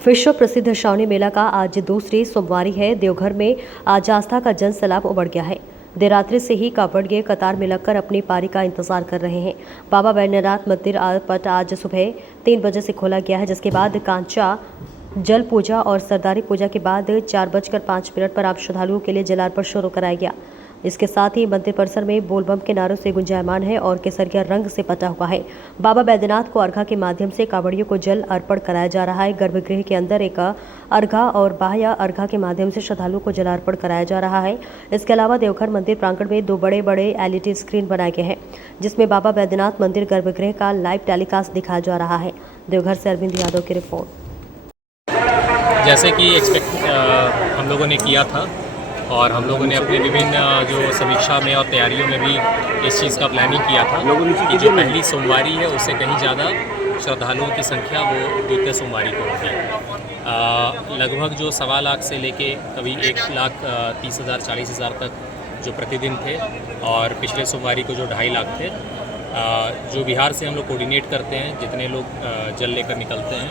विश्व प्रसिद्ध श्रावणी मेला का आज दूसरी सोमवारी है। देवघर में आज आस्था का जन सैलाब उमड़ गया है। देर रात्रि से ही कांवड़िए कतार में लगकर अपनी पारी का इंतजार कर रहे हैं। बाबा बैद्यनाथ मंदिर पट आज सुबह 3 बजे से खोला गया है, जिसके बाद कांचा जल पूजा और सरदारी पूजा के बाद 4:05 पर आप श्रद्धालुओं के लिए जलार्पण शुरू कराया गया। इसके साथ ही मंदिर परिसर में बोलबम के नारों से गुंजायमान है और केसरिया रंग से पटा हुआ है। बाबा बैद्यनाथ को अर्घा के माध्यम से कांवड़ियों को जल अर्पण कराया जा रहा है। गर्भगृह के अंदर एक अर्घा और बाह्य अर्घा के माध्यम से श्रद्धालुओं को जलार्पण कराया जा रहा है। इसके अलावा देवघर मंदिर प्रांगण में 2 बड़े LED स्क्रीन बनाए गए हैं, जिसमें बाबा बैद्यनाथ मंदिर गर्भगृह का लाइव टेलीकास्ट दिखाया जा रहा है। देवघर से अरविंद यादव की रिपोर्ट। जैसे कि हम लोगों ने किया था और हम लोगों ने अपने विभिन्न जो समीक्षा में और तैयारियों में भी इस चीज़ का प्लानिंग किया था कि जो पहली सोमवारी है उससे कहीं ज़्यादा श्रद्धालुओं की संख्या वो द्वितीय सोमवारी को होगी। लगभग जो 1.25 लाख से लेके कभी 1,30,000 40,000 तक जो प्रतिदिन थे और पिछले सोमवारी को जो 2.5 लाख थे। जो बिहार से हम लोग कोऑर्डिनेट करते हैं, जितने लोग जल लेकर निकलते हैं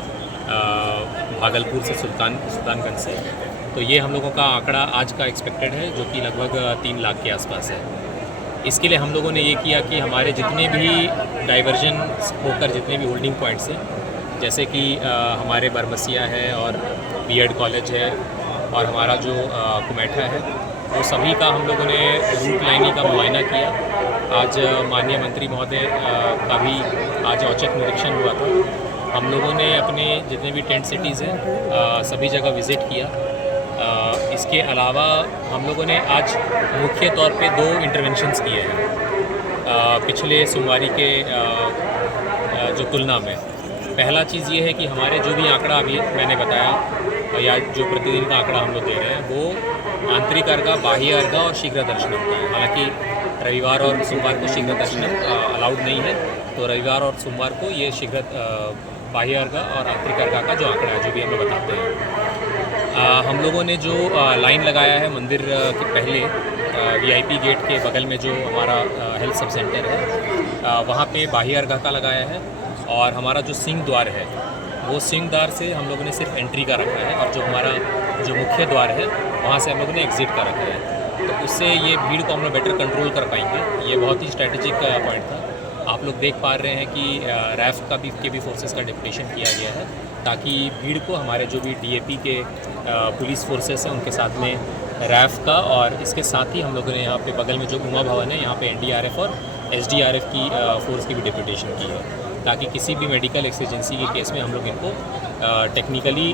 भागलपुर से सुल्तानगंज से, तो ये हम लोगों का आंकड़ा आज का एक्सपेक्टेड है जो कि लगभग 3 लाख के आसपास है। इसके लिए हम लोगों ने ये किया कि हमारे जितने भी डाइवर्जन होकर जितने भी होल्डिंग पॉइंट्स हैं, जैसे कि हमारे बरमसिया है और बीएड कॉलेज है और हमारा जो कुमेठा है, वो सभी का हम लोगों ने रूट लाइनिंग का मुआयना किया। आज माननीय मंत्री महोदय का भी आज औचक निरीक्षण हुआ था। हम लोगों ने अपने जितने भी टेंट सिटीज़ हैं सभी जगह विज़िट किया। इसके अलावा हम लोगों ने आज मुख्य तौर पे 2 इंटरवेंशंस किए हैं पिछले सोमवारी के जो तुलना में। पहला चीज़ ये है कि हमारे जो भी आंकड़ा अभी मैंने बताया या जो प्रतिदिन का आंकड़ा हम लोग दे रहे हैं, वो आंतरिक अर्घा, बाह्य अर्घा और शीघ्र दर्शनम का है। हालांकि रविवार और सोमवार को शीघ्र दर्शनम अलाउड नहीं है, तो रविवार और सोमवार को ये शीघ्र बाह्य अर्घा और आंतरिक अर्घा का जो आंकड़ा है, जो भी हम लोग बताते हैं। हम लोगों ने जो लाइन लगाया है मंदिर के पहले VIP गेट के बगल में जो हमारा हेल्थ सब सेंटर है, वहाँ पे बाह्य अर्घा का लगाया है। और हमारा जो सिंह द्वार है, वो सिंह द्वार से हम लोगों ने सिर्फ एंट्री का रखा है और जो हमारा जो मुख्य द्वार है, वहाँ से हम लोगों ने एग्ज़िट का रखा है। तो उससे ये भीड़ को हम लोग बेटर कंट्रोल कर पाएंगे। ये बहुत ही स्ट्रैटेजिक पॉइंट था। आप लोग देख पा रहे हैं कि रैफ के भी फोर्सेस का डिप्यूटेशन किया गया है, ताकि भीड़ को हमारे जो भी DAP के पुलिस फोर्सेस हैं उनके साथ में रैफ का, और इसके साथ ही हम लोगों ने यहाँ पे बगल में जो उमा भवन है, यहाँ पे NDRF और SDRF की फोर्स की भी डिप्यूटेशन की है, ताकि किसी भी मेडिकल एक्सीजेंसी के केस में हम लोग इनको टेक्निकली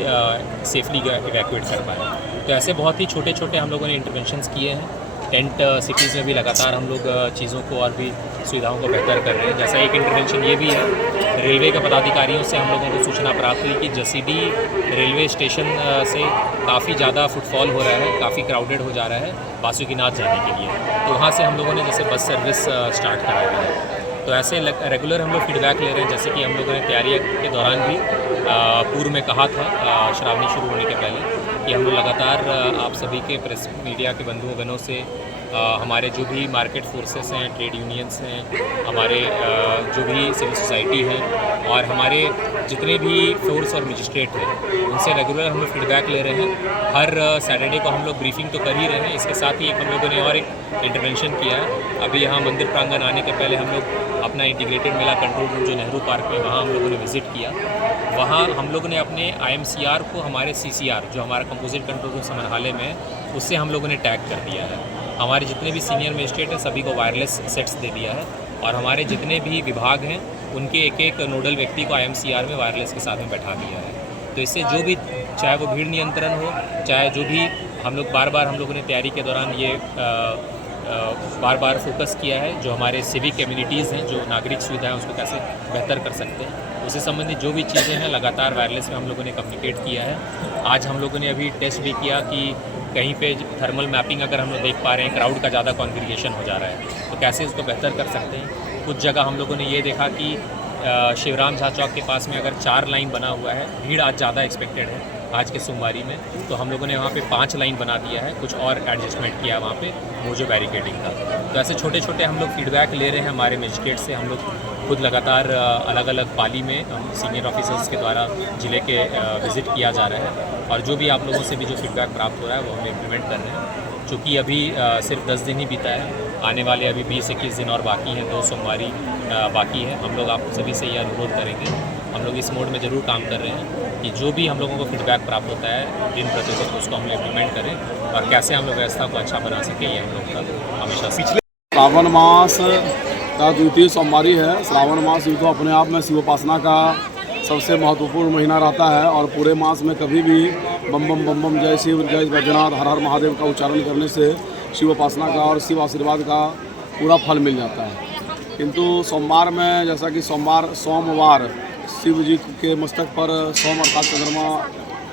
सेफली इवैक्यूएट कर पाएँ। तो ऐसे बहुत ही छोटे छोटे हम लोगों ने इंटरवेंशंस किए हैं। टेंट सिटीज़ में भी लगातार हम लोग चीज़ों को और भी सुविधाओं को बेहतर कर रहे हैं। जैसा एक इंटरवेंशन ये भी है, रेलवे के पदाधिकारियों से हम लोगों को सूचना प्राप्त हुई कि जसीडी रेलवे स्टेशन से काफ़ी ज़्यादा फुटफॉल हो रहा है, काफ़ी क्राउडेड हो जा रहा है बासुकीनाथ जाने के लिए। तो वहाँ से हम लोगों ने जैसे बस सर्विस स्टार्ट कराया है। तो ऐसे रेगुलर हम लोग फीडबैक ले रहे हैं। जैसे कि हम लोगों ने तैयारी के दौरान भी पूर्व में कहा था श्रावणी शुरू होने के पहले कि हम लोग लगातार आप सभी के प्रेस मीडिया के बंधुओं से हमारे जो भी मार्केट फोर्सेस हैं, ट्रेड यूनियंस हैं, हमारे जो भी सिविल सोसाइटी है और हमारे जितने भी फोर्स और मजिस्ट्रेट हैं, उनसे रेगुलर हम लोग फीडबैक ले रहे हैं। हर सैटरडे को हम लोग ब्रीफिंग तो कर ही रहे हैं। इसके साथ ही हम लोगों ने और एक इंटरवेंशन किया है। अभी यहाँ मंदिर प्रांगण आने के पहले हम लोग अपना इंटीग्रेटेड मेला कंट्रोल रूम जो नेहरू पार्क में, वहाँ हम लोगों ने विज़िट किया। वहाँ हम लोगों ने अपने IMCR को हमारे CCR जो हमारा कंपोजिट कंट्रोल रूम समाहरणालय में है, उससे हम लोगों ने टैग कर दिया है। हमारे जितने भी सीनियर मजिस्ट्रेट हैं सभी को वायरलेस सेट्स दे दिया है और हमारे जितने भी विभाग हैं उनके एक नोडल व्यक्ति को IMCR में वायरलेस के साथ में बैठा दिया है। तो इससे जो भी, चाहे वो भीड़ नियंत्रण हो, चाहे जो भी, हम लोग बार हम लोगों ने तैयारी के दौरान ये बार फोकस किया है, जो हमारे सिविक कम्युनिटीज़ हैं, जो नागरिक सुविधाएं उसको कैसे बेहतर कर सकते हैं, उससे संबंधित जो भी चीज़ें हैं लगातार वायरलेस में हम लोगों ने कम्युनिकेट किया है। आज हम लोगों ने अभी टेस्ट भी किया कि कहीं पे थर्मल मैपिंग अगर हम लोग देख पा रहे हैं क्राउड का ज़्यादा कॉन्ग्रीगेशन हो जा रहा है, तो कैसे उसको बेहतर कर सकते हैं। कुछ जगह हम लोगों ने ये देखा कि शिवराम झा चौक के पास में अगर 4 लाइन बना हुआ है, भीड़ आज ज़्यादा एक्सपेक्टेड है आज के सोमवारी में, तो हम लोगों ने वहाँ पे 5 लाइन बना दिया है, कुछ और एडजस्टमेंट किया वहाँ पे वो जो बैरिकेडिंग का। तो ऐसे छोटे छोटे हम लोग फीडबैक ले रहे हैं हमारे मजिस्ट्रेट से। हम लोग खुद लगातार अलग अलग पाली में हम सीनियर ऑफिसर्स के द्वारा ज़िले के विज़िट किया जा रहा है और जो भी आप लोगों से भी जो फीडबैक प्राप्त हो रहा है वो हम इम्प्लीमेंट कर रहे हैं। चूँकि अभी सिर्फ 10 दिन ही बीता है, आने वाले अभी 20-21 दिन और बाकी हैं, 2 सोमवारी बाकी है। हम लोग आप सभी से यह अनुरोध करेंगे, हम लोग इस मोड में ज़रूर काम कर रहे हैं कि जो भी हम लोगों को फीडबैक प्राप्त होता है दिन प्रतिदिन उसको हम इम्प्लीमेंट करें और कैसे हम लोग व्यवस्था को अच्छा बना सकें, ये हम लोग का हमेशा पिछले श्रावण मास का द्वितीय सोमवारी है। श्रावण मास यूँ तो अपने आप में शिवोपासना का सबसे महत्वपूर्ण महीना रहता है और पूरे मास में कभी भी बम बम बम बम जय शिव जय बैजनाथ हर हर महादेव का उच्चारण करने से शिवोपासना का और शिव आशीर्वाद का पूरा फल मिल जाता है। किंतु सोमवार में जैसा कि सोमवार शिव जी के मस्तक पर सोम अर्थात चंद्रमा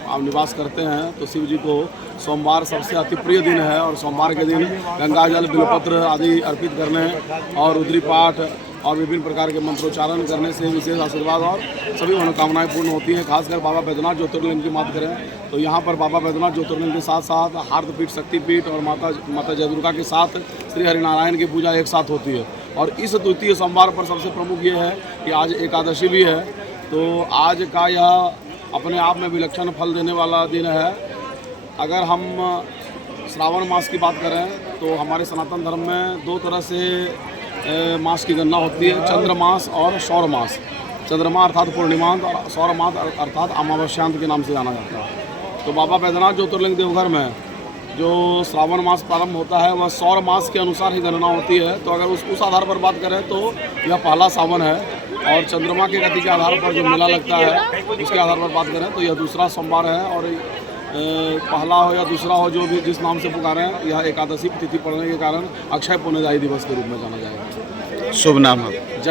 आप निवास करते हैं, तो शिव जी को सोमवार सबसे अति प्रिय दिन है और सोमवार के दिन गंगा जल बिलपत्र आदि अर्पित करने और रुद्री पाठ और विभिन्न प्रकार के मंत्रोच्चारण करने से विशेष आशीर्वाद और सभी मनोकामनाएं पूर्ण होती हैं। खासकर बाबा बैद्यनाथ ज्योतिर्लिंग की बात करें तो यहाँ पर बाबा बैद्यनाथ ज्योतिर्लिंग के साथ साथ हार्दपीठ, शक्तिपीठ और माता जय दुर्गा के साथ श्री हरिनारायण की पूजा एक साथ होती है। और इस द्वितीय सोमवार पर सबसे प्रमुख ये है कि आज एकादशी भी है, तो आज का यह अपने आप में विलक्षण फल देने वाला दिन है। अगर हम श्रावण मास की बात करें तो हमारे सनातन धर्म में दो तरह से मास की गणना होती है, चंद्र मास और सौर मास। चंद्रमा अर्थात पूर्णिमांत और सौर मास अर्थात अमावस्यांत के नाम से जाना जाता है। तो बाबा बैद्यनाथ ज्योतिर्लिंग देवघर में जो श्रावण मास प्रारंभ होता है वह सौर मास के अनुसार ही गणना होती है। तो अगर उस आधार पर बात करें तो यह पहला सावन है और चंद्रमा के गति के आधार पर जो मेला लगता है उसके आधार पर बात करें तो यह दूसरा सोमवार है। और पहला हो या दूसरा हो, जो भी जिस नाम से पुकारें, यह एकादशी तिथि पड़ने के कारण अक्षय पुण्यदायी दिवस के रूप में जाना जाएगा। शुभ नाम है। जय